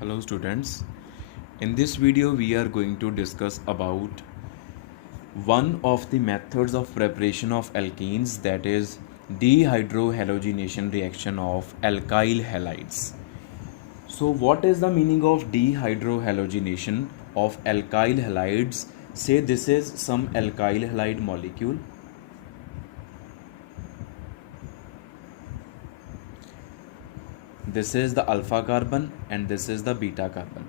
Hello students, in this video we are going to discuss about one of the methods of preparation of alkenes, that is dehydrohalogenation reaction of alkyl halides. So what is the meaning of dehydrohalogenation of alkyl halides? Say this is some alkyl halide molecule. This is the alpha carbon and this is the beta carbon.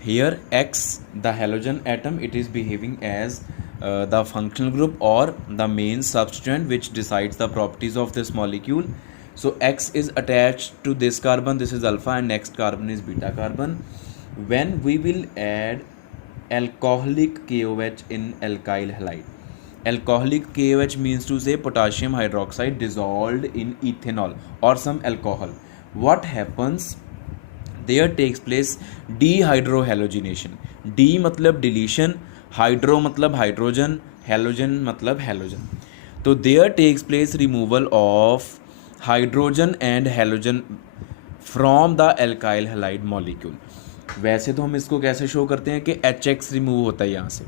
Here X, the halogen atom, it is behaving as the functional group or the main substituent which decides the properties of this molecule. So X is attached to this carbon, this is alpha, and next carbon is beta carbon. When we will add alcoholic KOH in alkyl halide, alcoholic KOH means to say potassium hydroxide dissolved in ethanol or some alcohol. What happens? There takes place dehydrohalogenation. D मतलब deletion, hydro मतलब hydrogen, halogen मतलब halogen. तो there takes place removal of hydrogen and halogen from the alkyl halide molecule. वैसे तो हम इसको कैसे show करते हैं कि HX रिमूव होता है यहाँ से.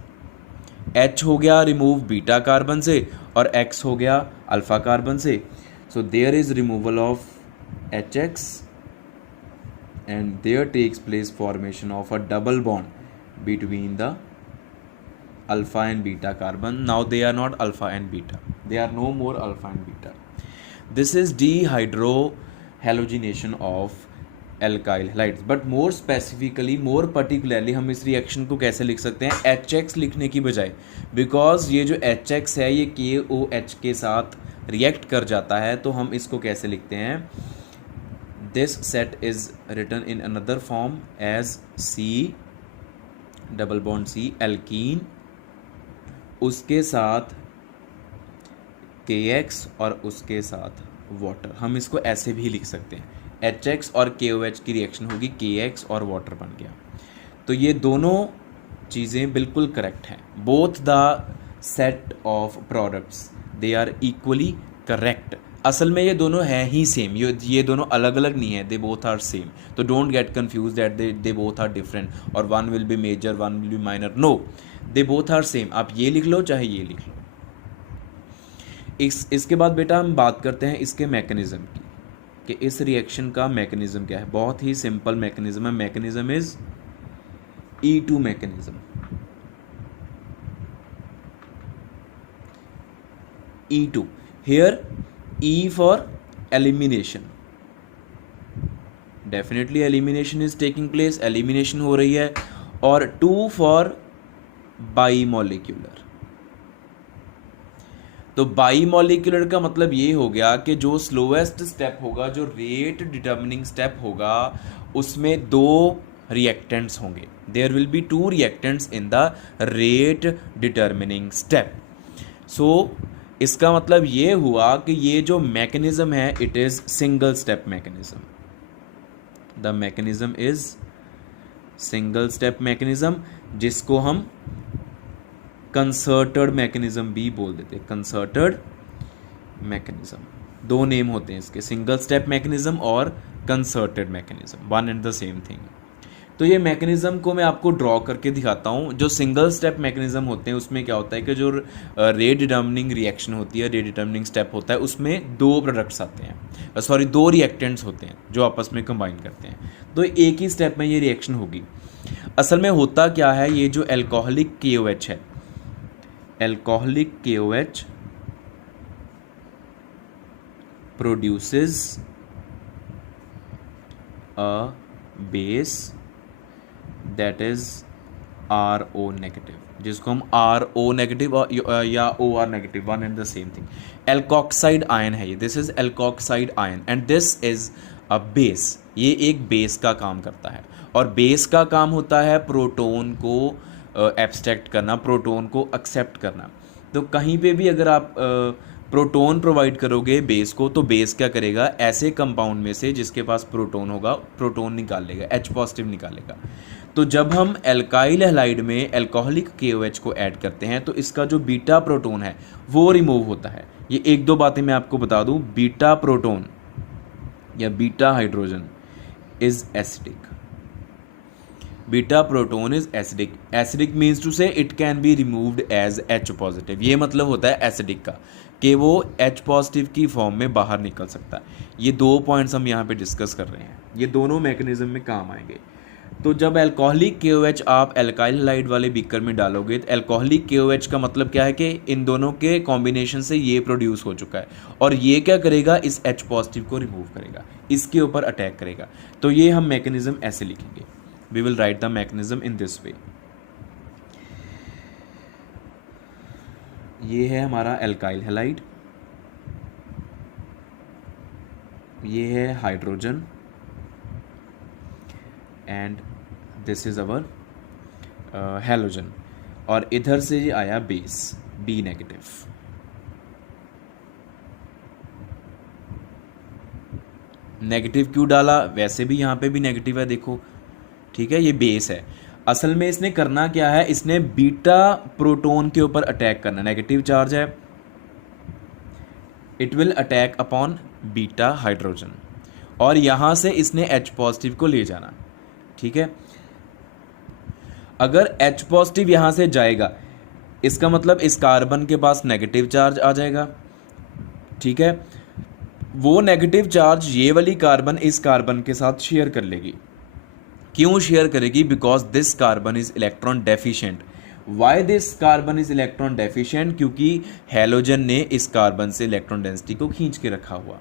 H हो गया रिमूव बीटा कार्बन से और X हो गया अल्फा कार्बन से. So there is removal of HX and there takes place formation of a double bond between the alpha and beta carbon. Now they are not alpha and beta, they are no more alpha and beta. This is dehydrohalogenation of alkyl halides. But more specifically, more particularly हम इस reaction को कैसे लिख सकते हैं HX लिखने की बजाय, बिकॉज ये जो HX है ये KOH के साथ रिएक्ट कर जाता है. तो हम इसको कैसे लिखते हैं? This set is written in another form as C double bond C alkene, उसके साथ KX और उसके साथ वाटर. हम इसको ऐसे भी लिख सकते हैं. HX और KOH की रिएक्शन होगी, KX और वाटर बन गया. तो ये दोनों चीज़ें बिल्कुल करेक्ट हैं. Both the set of products they are equally correct. असल में ये दोनों हैं ही सेम, ये दोनों अलग अलग नहीं है. They both are same. तो don't get confuse that they both are different और one will be major one will be minor. No, they both are same. आप ये लिख लो चाहे ये लिख लो. इसके बाद बेटा हम बात करते हैं इसके मैकेनिज्म की, कि इस रिएक्शन का मैकेनिज्म क्या है. बहुत ही सिंपल मैकेनिज्म है. Mechanism is E2 mechanism. E2 here E for elimination. Definitely elimination is taking place, elimination हो रही है. और 2 for bimolecular. तो बाईमोलिकुलर का मतलब ये हो गया कि जो स्लोएस्ट स्टेप होगा, जो रेट डिटर्मिनिंग स्टेप होगा, उसमें 2 रिएक्टेंट्स होंगे. There will be 2 reactants in the rate determining step. So इसका मतलब ये हुआ कि ये जो मैकेनिज्म है it is single step mechanism. The mechanism is single step mechanism, जिसको हम कंसर्टेड मैकेनिज्म भी बोल देते हैं. कंसर्टेड मैकेनिज्म, 2 नेम होते हैं इसके, सिंगल स्टेप मैकेनिज्म और concerted mechanism, one and the same thing. तो ये मैकेनिज्म को मैं आपको ड्रॉ करके दिखाता हूँ. जो सिंगल स्टेप मैकेनिज्म होते हैं उसमें क्या होता है कि जो रेट डिटर्मिनिंग रिएक्शन होती है, रेट डिटर्मिनिंग स्टेप होता है, उसमें 2 प्रोडक्ट्स आते हैं, 2 रिएक्टेंट्स होते हैं जो आपस में कंबाइन करते हैं. तो एक ही स्टेप में ये रिएक्शन होगी. असल में होता क्या है, ये जो एल्कोहलिक KOH है, alcoholic KOH produces a base that is RO negative, जिसको हम RO negative या OR negative, one and the same thing. Alkoxide ion है ये, this is alkoxide ion and this is a base. ये एक base का काम करता है और बेस का काम होता है प्रोटोन को एब्स्ट्रैक्ट करना, प्रोटोन को एक्सेप्ट करना. तो कहीं पे भी अगर आप प्रोटोन प्रोवाइड करोगे बेस को, तो बेस क्या करेगा, ऐसे कंपाउंड में से जिसके पास प्रोटोन होगा, प्रोटोन निकाल लेगा, H पॉजिटिव निकालेगा. तो जब हम एल्काइल हैलाइड में एल्कोहलिक KOH को ऐड करते हैं तो इसका जो बीटा प्रोटोन है वो रिमूव होता है. ये 1-2 बातें मैं आपको बता दूं. बीटा प्रोटोन या beta hydrogen is acidic. Beta proton is acidic. Acidic means to say it can be removed as H positive. ये मतलब होता है एसिडिक का कि वो H पॉजिटिव की फॉर्म में बाहर निकल सकता है. ये दो पॉइंट्स हम यहाँ पे डिस्कस कर रहे हैं, ये दोनों मैकेनिज्म में काम आएंगे. तो जब अल्कोहलिक KOH आप एल्काइल हैलाइड वाले बीकर में डालोगे तो अल्कोहलिक KOH का मतलब क्या है कि इन दोनों के कॉम्बिनेशन से ये प्रोड्यूस हो चुका है और ये क्या करेगा, इस H पॉजिटिव को रिमूव करेगा, इसके ऊपर अटैक करेगा. तो ये हम मैकेनिज्म ऐसे लिखेंगे. We will write the mechanism in this way. ये है हमारा एल्काइल हैलाइड, ये है hydrogen and this is our halogen. और इधर से ये आया बेस B नेगेटिव. नेगेटिव क्यों डाला, वैसे भी यहाँ पे भी नेगेटिव है देखो, ठीक है, ये बेस है. असल में इसने करना क्या है, इसने बीटा प्रोटोन के ऊपर अटैक करना. नेगेटिव चार्ज है, it will attack upon beta hydrogen और यहाँ से इसने H पॉजिटिव को ले जाना. ठीक है, अगर H पॉजिटिव यहाँ से जाएगा इसका मतलब इस कार्बन के पास नेगेटिव चार्ज आ जाएगा. ठीक है, वो नेगेटिव चार्ज ये वाली कार्बन इस कार्बन के साथ शेयर कर लेगी. क्यों शेयर करेगी, because this carbon is electron deficient. Why this carbon is electron deficient, क्योंकि हैलोजन ने इस कार्बन से इलेक्ट्रॉन डेंसिटी को खींच के रखा हुआ.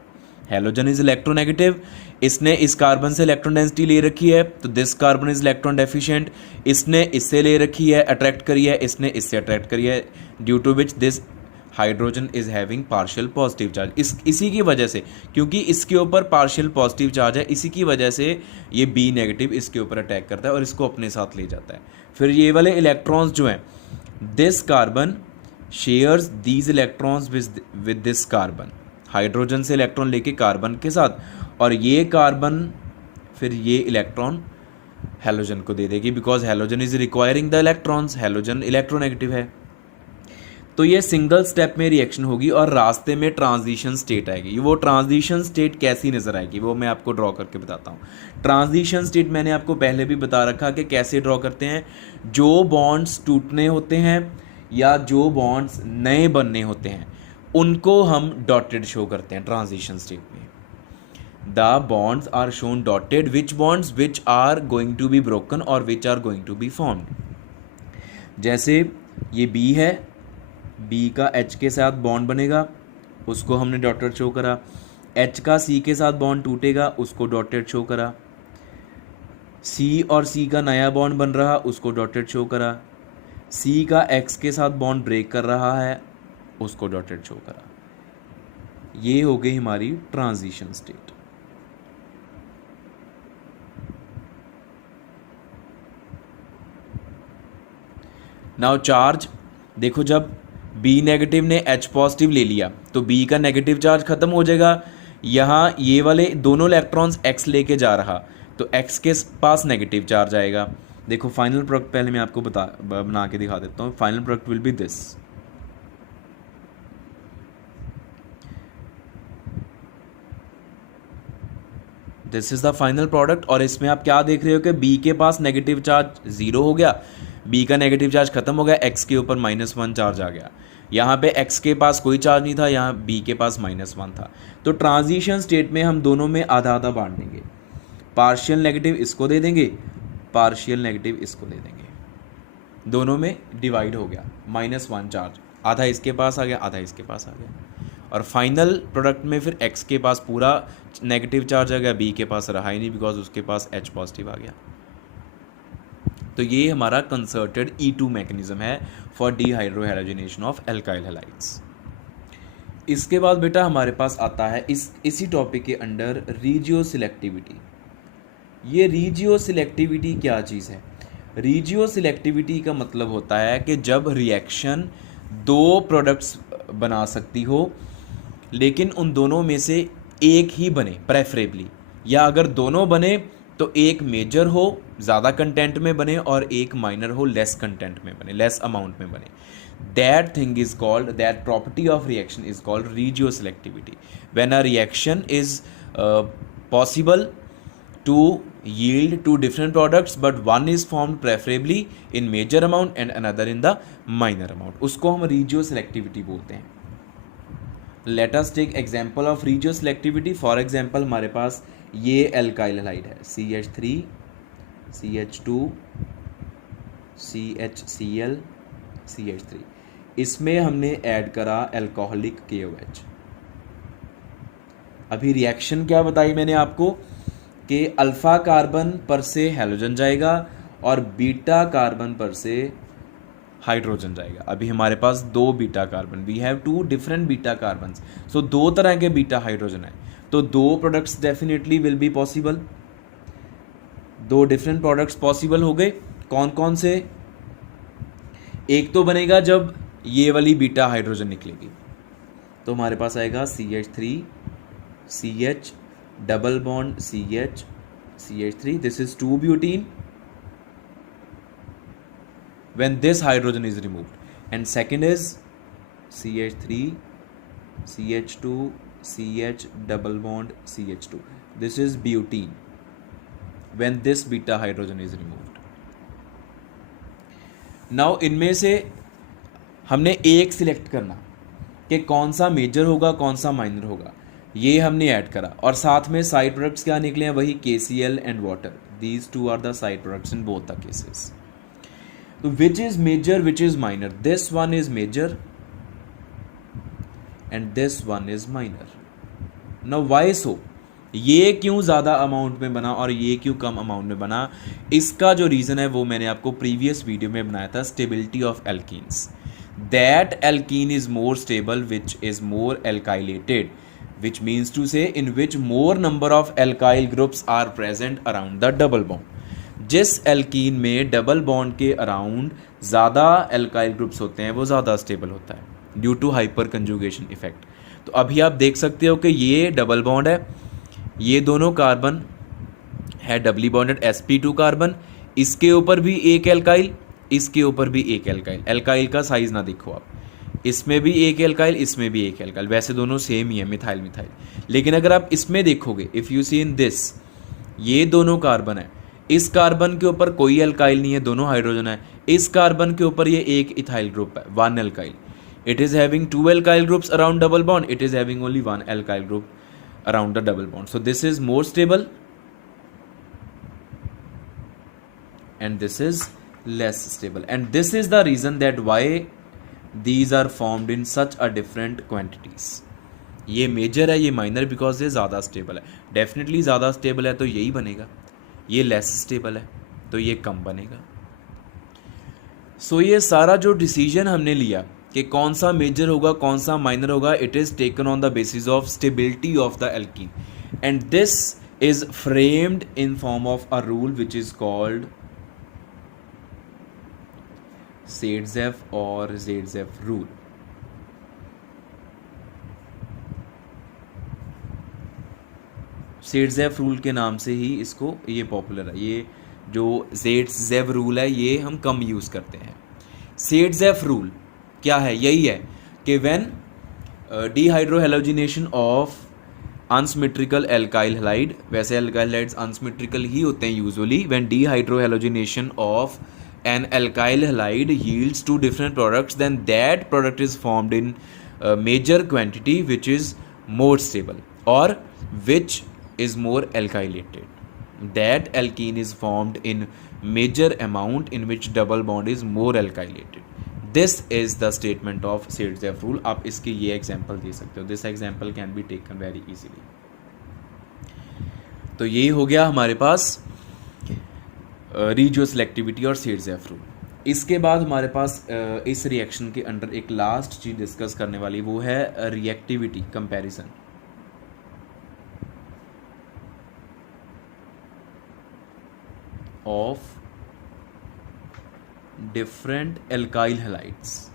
हैलोजन इज इलेक्ट्रोनेगेटिव, इसने इस कार्बन से इलेक्ट्रॉन डेंसिटी ले रखी है, तो this carbon is electron deficient. इसने इससे ले रखी है, अट्रैक्ट करी है, इसने इससे अट्रैक्ट करी है, due to which this hydrogen is having partial positive charge. इसी की वजह से, क्योंकि इसके ऊपर पार्शियल पॉजिटिव चार्ज है, इसी की वजह से ये B नेगेटिव इसके ऊपर अटैक करता है और इसको अपने साथ ले जाता है. फिर ये वाले इलेक्ट्रॉन्स जो हैं, this carbon shares these electrons with this carbon. Hydrogen से इलेक्ट्रॉन लेके कार्बन के साथ, और ये कार्बन फिर ये इलेक्ट्रॉन हैलोजन को दे देगी, because halogen is requiring the electrons. Halogen electronegative है. तो ये सिंगल स्टेप में रिएक्शन होगी और रास्ते में ट्रांजिशन स्टेट आएगी. वो ट्रांजिशन स्टेट कैसी नज़र आएगी वो मैं आपको ड्रॉ करके बताता हूँ. ट्रांजिशन स्टेट मैंने आपको पहले भी बता रखा कि कैसे ड्रॉ करते हैं. जो बॉन्ड्स टूटने होते हैं या जो बॉन्ड्स नए बनने होते हैं उनको हम डॉटेड शो करते हैं ट्रांजिशन स्टेट में. The bonds are shown dotted, which bonds which are going to be broken और which are going to be formed. जैसे ये B है, B का H के साथ बॉन्ड बनेगा, उसको हमने डॉटेड शो करा. H का C के साथ बॉन्ड टूटेगा, उसको डॉटेड शो करा. C और C का नया बॉन्ड बन रहा, उसको डॉटेड शो करा. C का X के साथ बॉन्ड ब्रेक कर रहा है, उसको डॉटेड शो करा. ये हो गई हमारी ट्रांजिशन स्टेट. नाउ चार्ज देखो, जब B नेगेटिव ने H पॉजिटिव ले लिया तो B का नेगेटिव चार्ज खत्म हो जाएगा. यहाँ ये वाले दोनों इलेक्ट्रॉन्स X लेके जा रहा, तो X के पास नेगेटिव चार्ज आएगा. देखो फाइनल प्रोडक्ट पहले मैं आपको बना के दिखा देता हूँ. Final product will be this. This is the final product. और इसमें आप क्या देख रहे हो कि B के पास नेगेटिव चार्ज 0 हो गया, B का नेगेटिव चार्ज खत्म हो गया, X के ऊपर -1 चार्ज आ गया. यहाँ पे X के पास कोई चार्ज नहीं था, यहाँ B के पास -1 था. तो ट्रांजिशन स्टेट में हम दोनों में आधा आधा बांट देंगे. पार्शियल नेगेटिव इसको दे देंगे, पार्शियल नेगेटिव इसको दे देंगे. दोनों में डिवाइड हो गया, -1 चार्ज, आधा इसके पास आ गया, आधा इसके पास आ गया. और फाइनल प्रोडक्ट में फिर X के पास पूरा नेगेटिव चार्ज आ गया, B के पास रहा ही नहीं बिकॉज उसके पास H पॉजिटिव आ गया. तो ये हमारा कंसर्टेड E2 मैकेनिज्म है फॉर डिहाइड्रोहैलोजिनेशन ऑफ एल्काइल हैलाइड्स. इसके बाद बेटा हमारे पास आता है इसी टॉपिक के अंडर रीजियो सिलेक्टिविटी. ये रीजियो सिलेक्टिविटी क्या चीज़ है? रीजियो सिलेक्टिविटी का मतलब होता है कि जब रिएक्शन दो प्रोडक्ट्स बना सकती हो लेकिन उन दोनों में से एक ही बने प्रेफरेबली, या अगर दोनों बने तो एक मेजर हो ज़्यादा कंटेंट में बने और एक माइनर हो लेस कंटेंट में बने, लेस अमाउंट में बने. That thing is called, that property of reaction is called regioselectivity. When a reaction is possible to yield two different products but one is formed preferably in major amount and another in the minor amount, उसको हम regioselectivity बोलते हैं. Let us take example of regioselectivity. For example हमारे पास ये alkyl halide है CH3 CH2 CHCl CH3, इसमें हमने add करा अल्कोहलिक KOH. अभी रिएक्शन क्या बताई मैंने आपको कि अल्फा कार्बन पर से हैलोजन जाएगा और बीटा कार्बन पर से हाइड्रोजन जाएगा. अभी हमारे पास दो beta carbon, we have two different beta carbon, so दो तरह के बीटा हाइड्रोजन है, तो दो products definitely will be possible. दो डिफरेंट प्रोडक्ट्स पॉसिबल हो गए. कौन कौन से? एक तो बनेगा जब ये वाली बीटा हाइड्रोजन निकलेगी, तो हमारे पास आएगा CH3 CH double bond CH CH3, this is 2-butene when this hydrogen is removed, and second is CH3 CH2 CH double bond CH2, this is butene when this beta hydrogen is removed. now इनमें से हमने एक select करना कि कौन सा major होगा कौन सा माइनर होगा, ये हमने ऐड करा, और साथ में साइड प्रोडक्ट्स क्या निकले हैं, वही KCl and water. These two are the side products in both the cases. तो which is major which is minor? This one is major and this one is minor. Now why so? ये क्यों ज़्यादा amount में बना और ये क्यों कम amount में बना? इसका जो रीज़न है वो मैंने आपको प्रीवियस वीडियो में बनाया था, stability of alkenes. That alkene is more stable which is more alkylated, which means to say in which more number of alkyl groups are present around the double bond. जिस alkene में double bond के around ज़्यादा alkyl groups होते हैं वो ज़्यादा stable होता है due to hyperconjugation effect. तो अभी आप देख सकते हो कि ये डबल बॉन्ड है, ये दोनों कार्बन है डबली बॉन्डेड sp2 कार्बन, इसके ऊपर भी एक एल्काइल, इसके ऊपर भी एक एल्काइल. एल्काइल का साइज ना देखो आप, इसमें भी एक एल्काइल इसमें भी एक एल्काइल, वैसे दोनों सेम ही है मिथाइल मिथाइल. लेकिन अगर आप इसमें देखोगे, if you see in this, ये दोनों कार्बन है, इस कार्बन के ऊपर कोई एल्काइल नहीं है, दोनों हाइड्रोजन है. इस कार्बन के ऊपर ये एक इथाइल ग्रुप है, one alkyl. It is having two alkyl groups around double bond, it is having only one alkyl group around the double bond. So this is more stable and this is less stable, and this is the reason that why these are formed in such a different quantities. ये major है ये minor because ये ज़्यादा stable है. Definitely ज़्यादा stable है तो यही बनेगा, ये लेस स्टेबल है तो ये कम बनेगा. सो ये सारा जो डिसीजन हमने लिया कि कौन सा मेजर होगा कौन सा माइनर होगा, it is taken on the basis of stability of the alkene, and this is framed in form of a rule which is called Zef or Zef rule. Zef rule के नाम से ही इसको ये popular है. ये जो Zef rule है ये हम कम यूज़ करते हैं. Zef रूल क्या है? यही है कि when dehydrohalogenation of unsymmetrical alkyl halide, वैसे alkyl halides unsymmetrical ही होते हैं usually, when dehydrohalogenation of an alkyl halide yields two different products, then that product is formed in a major quantity which is more stable or which is more alkylated. That alkene is formed in major amount in which double bond is more alkylated. This is the statement of Zef rule. आप इसके ये example दे सकते हो. This example can be taken very easily. तो यही हो गया हमारे पास रीजियोसेलेक्टिविटी और Zef रूल. इसके बाद हमारे पास इस रिएक्शन के अंडर एक लास्ट चीज डिस्कस करने वाली, वो है reactivity comparison. Of different alkyl halides.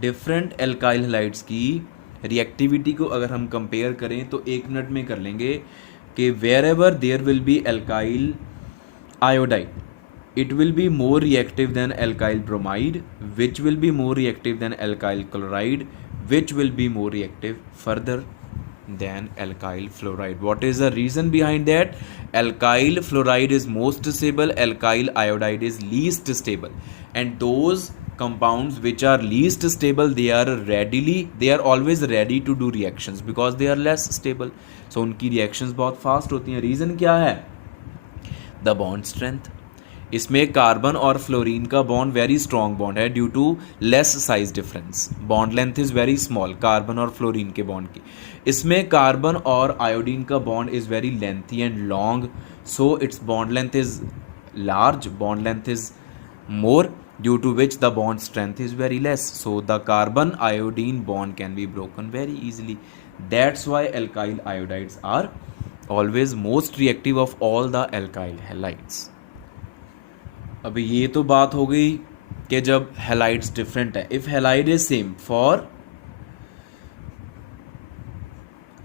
Different alkyl halides की रिएक्टिविटी को अगर हम कंपेयर करें तो 1 मिनट में कर लेंगे कि wherever there will be alkyl iodide, it will be more reactive than alkyl bromide, which will be more reactive than alkyl chloride, which will be more reactive further. than alkyl fluoride. What is the reason behind that? Alkyl fluoride is most stable, alkyl iodide is least stable, and those compounds which are least stable, they are always ready to do reactions because they are less stable. So उनकी reactions बहुत fast होती हैं. reason क्या है? The bond strength. इसमें carbon और fluorine का bond very strong bond है due to less size difference. Bond length is very small carbon और फ्लोरीन के बॉन्ड की. इसमें कार्बन और आयोडीन का bond is very lengthy and long, so its bond length is large, bond length is more, due to which the bond strength is very less, so the carbon iodine bond can be broken very easily. That's why alkyl iodides are always most reactive of all the alkyl halides. अभी ये तो बात हो गई कि जब halides different है. If halide is same for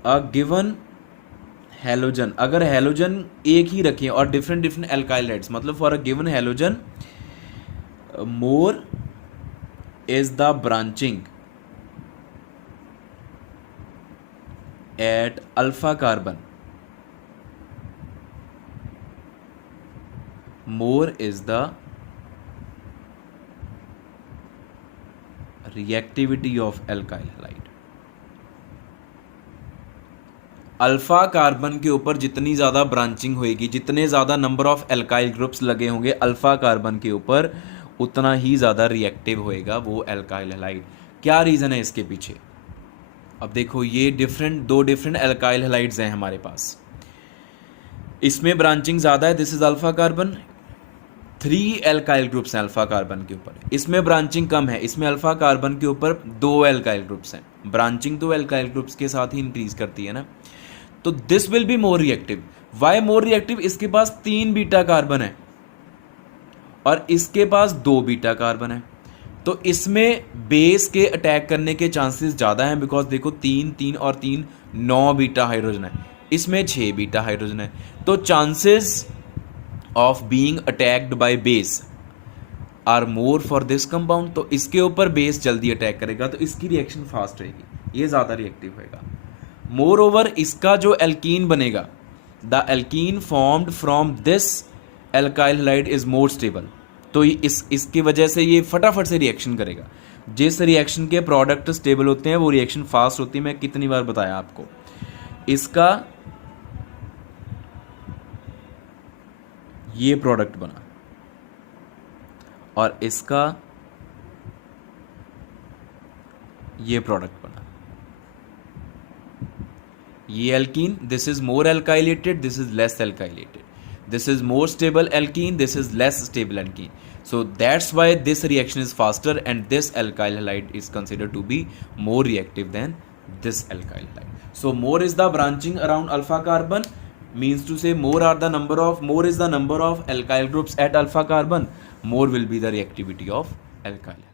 a given halogen, अगर हेलोजन एक ही रखें और डिफरेंट डिफरेंट एल्काइल हाइड्स, मतलब for a given halogen more is the branching at alpha carbon, more is the reactivity of alkyl halide. Alpha carbon के ऊपर जितनी ज़्यादा ब्रांचिंग होएगी, जितने ज़्यादा नंबर ऑफ एल्काइल ग्रुप्स लगे होंगे अल्फा कार्बन के ऊपर, उतना ही ज़्यादा रिएक्टिव होएगा वो एल्काइल हैलाइड. क्या रीज़न है इसके पीछे? अब देखो ये दो डिफरेंट एल्काइल हैलाइड्स हैं हमारे पास. इसमें ब्रांचिंग ज़्यादा है, this is alpha carbon, 3 alkyl groups हैं अल्फा कार्बन के ऊपर. इसमें ब्रांचिंग कम है, इसमें अल्फा कार्बन के ऊपर 2 एल्काइल ग्रुप्स हैं. ब्रांचिंग तो एल्काइल ग्रुप्स के साथ ही इंक्रीज करती है ना, तो this will be more reactive. Why more reactive? इसके पास 3 बीटा कार्बन है और इसके पास 2 बीटा कार्बन है, तो इसमें बेस के अटैक करने के चांसेस ज़्यादा हैं, बिकॉज देखो 3 3 और 3 9 बीटा हाइड्रोजन है, इसमें 6 बीटा हाइड्रोजन है, तो chances of being attacked by base are more for this compound. तो इसके ऊपर बेस जल्दी अटैक करेगा, तो इसकी रिएक्शन फास्ट रहेगी, ये ज़्यादा रिएक्टिव होएगा. मोर ओवर इसका जो एल्कीन बनेगा, the alkene formed from this alkyl halide is more stable, तो इसकी वजह से ये फटाफट से रिएक्शन करेगा. जिस रिएक्शन के प्रोडक्ट स्टेबल होते हैं वो रिएक्शन फास्ट होती है. मैं कितनी बार बताया आपको, इसका ये प्रोडक्ट बना और इसका ये प्रोडक्ट बना. ये alkene, this is more alkylated, this is less alkylated, this is more stable alkene, this is less stable alkene. So that's why this reaction is faster and this alkyl halide is considered to be more reactive than this alkyl halide. So more is the branching around alpha carbon, means to say more is the number of alkyl groups at alpha carbon, more will be the reactivity of alkyl.